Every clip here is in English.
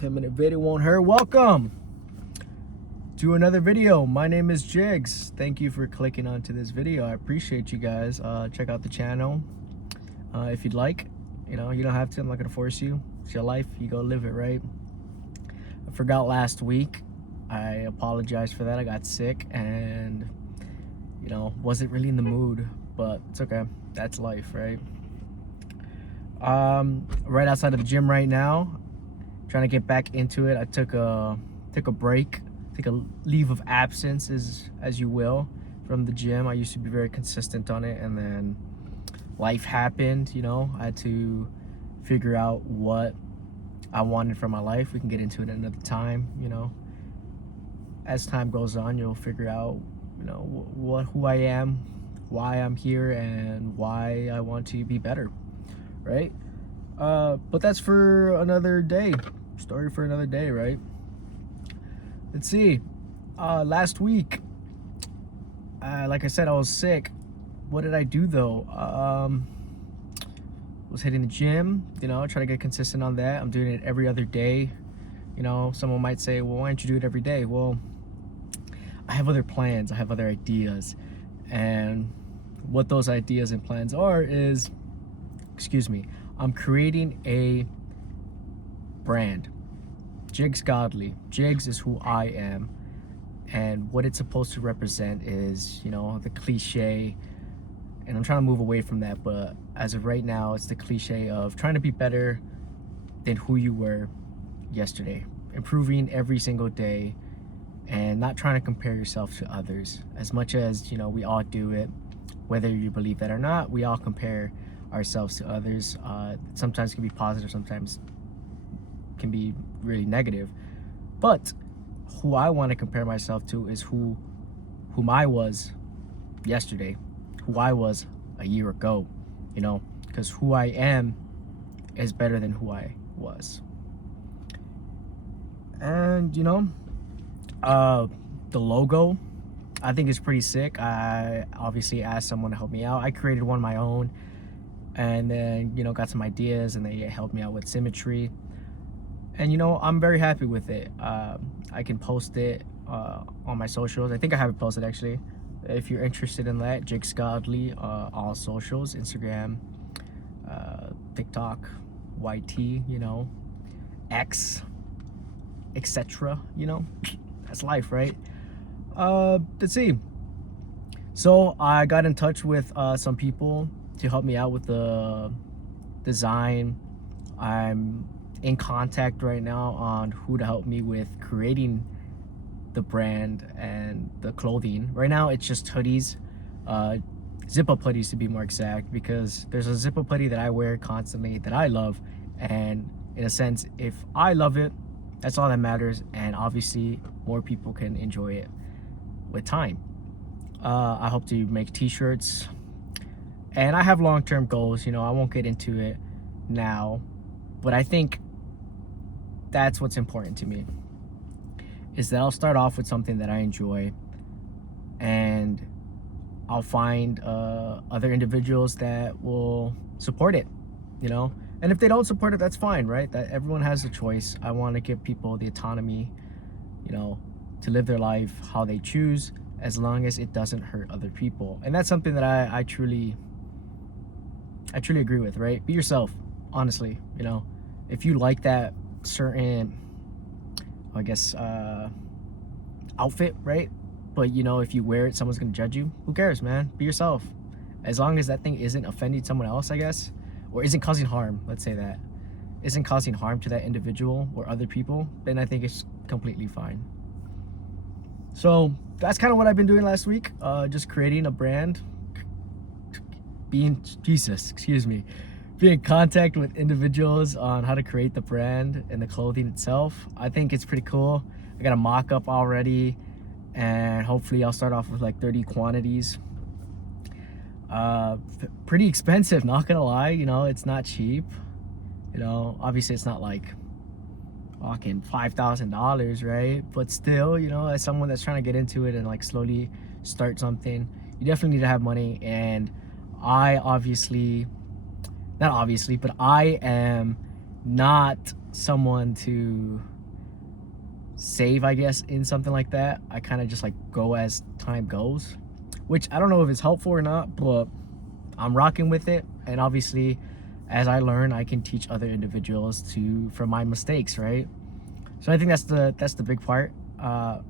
10-minute video won't hurt. Welcome to another video. My name is Jigs. Thank you for clicking onto this video. I appreciate you guys. Check out the channel if you'd like. You know, you don't have to. I'm not gonna force you. It's your life. You go live it, right? I forgot last week. I apologize for that. I got sick and, you know, wasn't really in the mood, but it's okay. That's life, right? Right outside of the gym right now, trying to get back into it. I took a break, take a leave of absence, as you will, from the gym. I used to be very consistent on it, and then life happened. You know, I had to figure out what I wanted from my life. We can get into it another time. You know, as time goes on, you'll figure out, you know, who I am, why I'm here, and why I want to be better, right? But that's for another day. Story for another day, right? Let's see. Last week, like I said, I was sick. What did I do though? Was hitting the gym, you know, trying to get consistent on that. I'm doing it every other day. You know, someone might say, well, why don't you do it every day? Well, I have other plans, I have other ideas. And what those ideas and plans are is, I'm creating a brand. Jigs Godly. Jigs is who I am, and what it's supposed to represent is, you know, the cliche, and I'm trying to move away from that, but as of right now, it's the cliche of trying to be better than who you were yesterday, improving every single day, and not trying to compare yourself to others. As much as, you know, we all do it, whether you believe that or not, we all compare ourselves to others. Sometimes it can be positive, sometimes can be really negative, but who I want to compare myself to is whom I was yesterday, who I was a year ago, you know, because who I am is better than who I was. And you know, the logo, I think is pretty sick. I obviously asked someone to help me out. I created one of my own, and then, you know, got some ideas, and they helped me out with symmetry. And, you know, I'm very happy with it. I can post it on my socials. I think I have it posted, actually. If you're interested in that, Jigs Godly, all socials, Instagram, TikTok, YT, you know, X, etc. You know, that's life, right? Let's see. So I got in touch with some people to help me out with the design. I'm in contact right now on who to help me with creating the brand and the clothing. Right now it's just hoodies, zip-up hoodies to be more exact, because there's a zip-up hoodie that I wear constantly that I love, and in a sense, if I love it, that's all that matters, and obviously more people can enjoy it with time. I hope to make t-shirts, and I have long-term goals. You know, I won't get into it now, but I think that's what's important to me, is that I'll start off with something that I enjoy, and I'll find other individuals that will support it, you know. And if they don't support it, that's fine, right? That everyone has a choice. I want to give people the autonomy, you know, to live their life how they choose, as long as it doesn't hurt other people. And that's something that I truly agree with, right? Be yourself, honestly. You know, if you like that certain, I guess, outfit, right? But, you know, if you wear it, someone's gonna judge you. Who cares, man? Be yourself. As long as that thing isn't offending someone else, I guess, or isn't causing harm, let's say that, isn't causing harm to that individual or other people, then I think it's completely fine. So that's kind of what I've been doing last week. Just creating a brand, be in contact with individuals on how to create the brand and the clothing itself. I think it's pretty cool. I got a mock-up already, and hopefully I'll start off with like 30 quantities. Pretty expensive, not gonna lie. You know, it's not cheap. You know, obviously it's not like fucking $5,000, right? But still, you know, as someone that's trying to get into it and like slowly start something, you definitely need to have money. And I not obviously, but I am not someone to save, I guess, in something like that. I kind of just like go as time goes, which I don't know if it's helpful or not, but I'm rocking with it. And obviously, as I learn, I can teach other individuals from my mistakes, right? So I think that's the big part.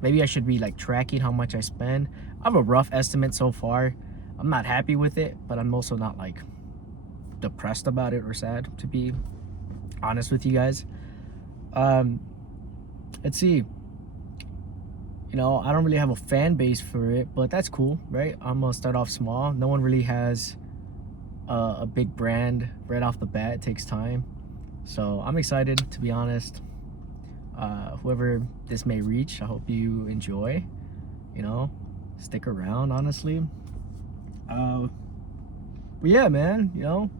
Maybe I should be like tracking how much I spend. I have a rough estimate so far. I'm not happy with it, but I'm also not like depressed about it or sad, to be honest with you guys. Let's see. I don't really have a fan base for it, but that's cool, right? I'm gonna start off small. No one really has a big brand right off the bat. It takes time. So I'm excited, to be honest. Whoever this may reach, I hope you enjoy. Stick around, honestly. But yeah, man,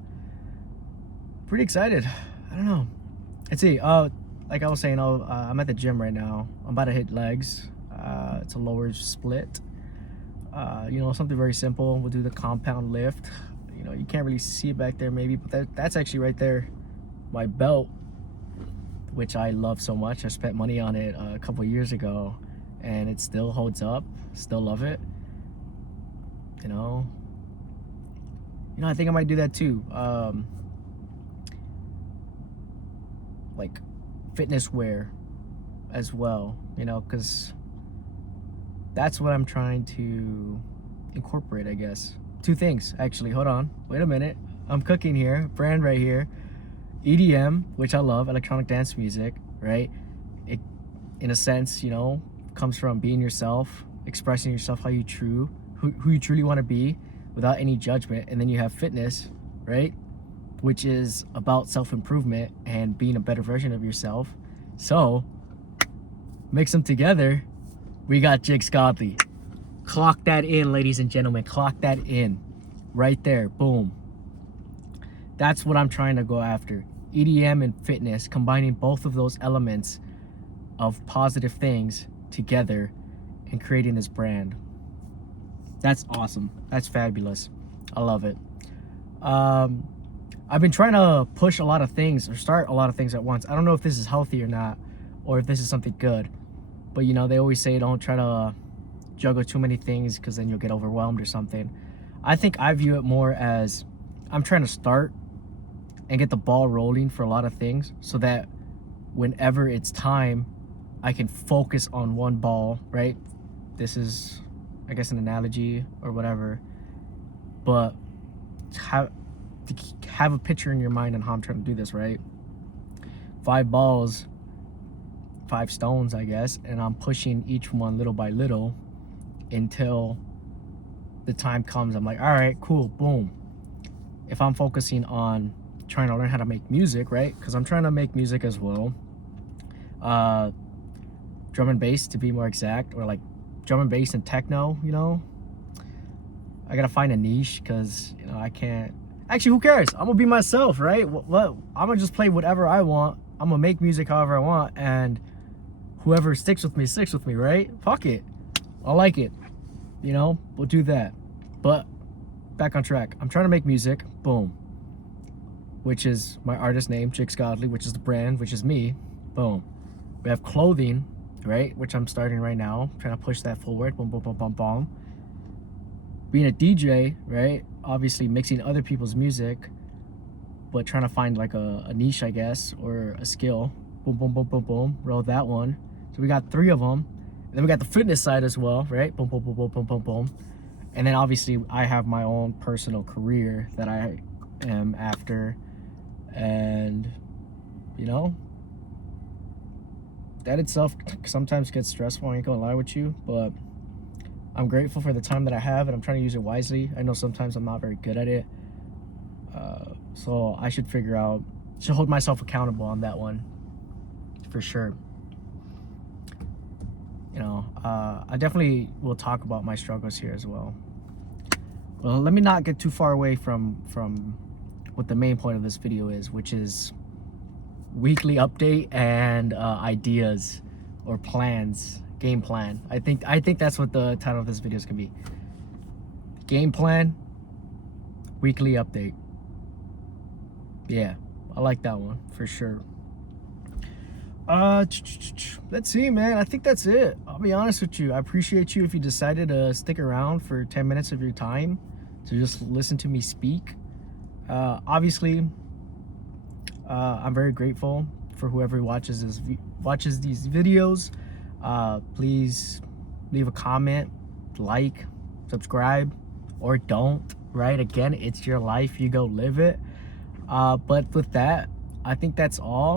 pretty excited. I don't know. Let's see. Like I was saying, I'm at the gym right now. I'm about to hit legs. It's a lower split. Something very simple. We'll do the compound lift. You can't really see it back there maybe, but that's actually right there, my belt, which I love so much. I spent money on it a couple years ago, and it still holds up. Still love it. I think I might do that too. Like fitness wear as well, because that's what I'm trying to incorporate, I guess. Two things, actually. Hold on. Wait a minute. I'm cooking here. Brand right here. EDM, which I love, electronic dance music, right? It, in a sense, comes from being yourself, expressing yourself who you truly want to be without any judgment. And then you have fitness, right? Which is about self-improvement and being a better version of yourself. So, mix them together, we got Jigs Godly. Clock that in, ladies and gentlemen. Clock that in. Right there. Boom. That's what I'm trying to go after. EDM and fitness, combining both of those elements of positive things together and creating this brand. That's awesome. That's fabulous. I love it. I've been trying to push a lot of things or start a lot of things at once. I don't know if this is healthy or not, or if this is something good. But they always say don't try to juggle too many things because then you'll get overwhelmed or something. I think I view it more as I'm trying to start and get the ball rolling for a lot of things so that whenever it's time, I can focus on one ball, right? This is, I guess, an analogy or whatever. But have a picture in your mind on how I'm trying to do this, right? 5 balls, 5 stones, I guess, and I'm pushing each one little by little until the time comes. I'm like, all right, cool, boom. If I'm focusing on trying to learn how to make music, right? Because I'm trying to make music as well. Drum and bass, to be more exact, or like drum and bass and techno, I gotta find a niche because, I can't. Actually, who cares? I'm gonna be myself, right? I'm gonna just play whatever I want. I'm gonna make music however I want, and whoever sticks with me, right? Fuck it. I like it. We'll do that. But back on track. I'm trying to make music. Boom. Which is my artist name, Jigs Godly, which is the brand, which is me. Boom. We have clothing, right? Which I'm starting right now. Trying to push that forward. Boom, boom, boom, boom, boom. Being a DJ, right? Obviously mixing other people's music, but trying to find like a niche, I guess, or a skill. Boom, boom, boom, boom, boom. Roll that one. So we got 3 of them. And then we got the fitness side as well, right? Boom, boom, boom, boom, boom, boom, boom. And then obviously I have my own personal career that I am after. And, that itself sometimes gets stressful. I ain't gonna lie with you, but I'm grateful for the time that I have, and I'm trying to use it wisely. I know sometimes I'm not very good at it. So I should hold myself accountable on that one, for sure. I definitely will talk about my struggles here as well. Well, let me not get too far away from what the main point of this video is, which is weekly update and ideas or plans, game plan. I think that's what the title of this video is gonna be. Game plan, weekly update. Yeah, I like that one for sure. Let's see, man. I think that's it. I'll be honest with you. I appreciate you if you decided to stick around for 10 minutes of your time to just listen to me speak. Obviously, I'm very grateful for whoever watches these videos. Please leave a comment, like, subscribe, or don't. Right? Again, it's your life. You go live it. But with that, I think that's all.